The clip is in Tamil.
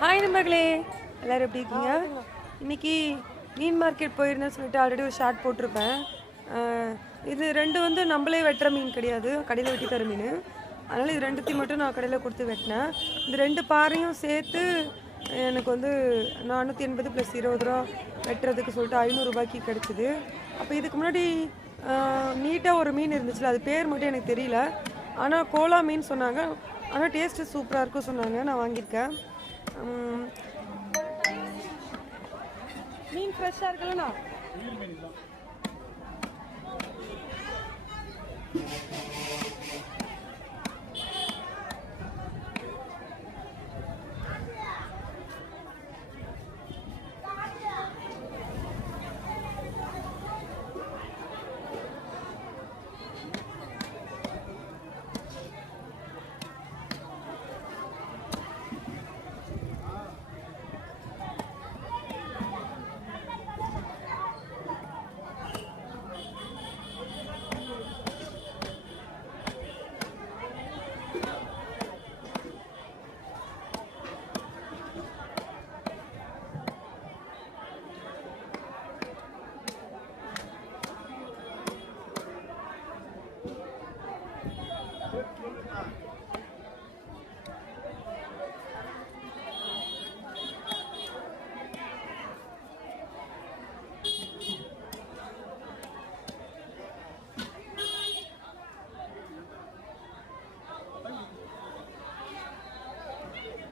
ஹாய் நண்பர்களே, எல்லோரும் எப்படி இருக்கீங்க? இன்றைக்கி மீன் மார்க்கெட் போயிருந்தேன்னு சொல்லிட்டு ஆல்ரெடி ஒரு ஷார்ட் போட்டிருப்பேன். இது ரெண்டு வந்து நம்மளே வெட்டுற மீன் கிடையாது, கடையில் வெட்டி தர மீன். அதனால் இது ரெண்டுத்தையும் மட்டும் நான் கடையில் கொடுத்து வெட்டினேன். இந்த ரெண்டு பாறையும் சேர்த்து எனக்கு வந்து 480 + 20 ரூபா வெட்டுறதுக்கு சொல்லிட்டு 500 ரூபாய்க்கு கிடச்சிது. அப்போ இதுக்கு முன்னாடி நீட்டாக ஒரு மீன் இருந்துச்சுல, அது பேர் மட்டும் எனக்கு தெரியல. ஆனால் கோலா மீன் சொன்னாங்க. ஆனால் டேஸ்ட்டு சூப்பராக இருக்கும் சொன்னாங்க. நான் வாங்கியிருக்கேன். மீன் ஃப்ரெஷ்ஷாக இருக்குல்லண்ணா?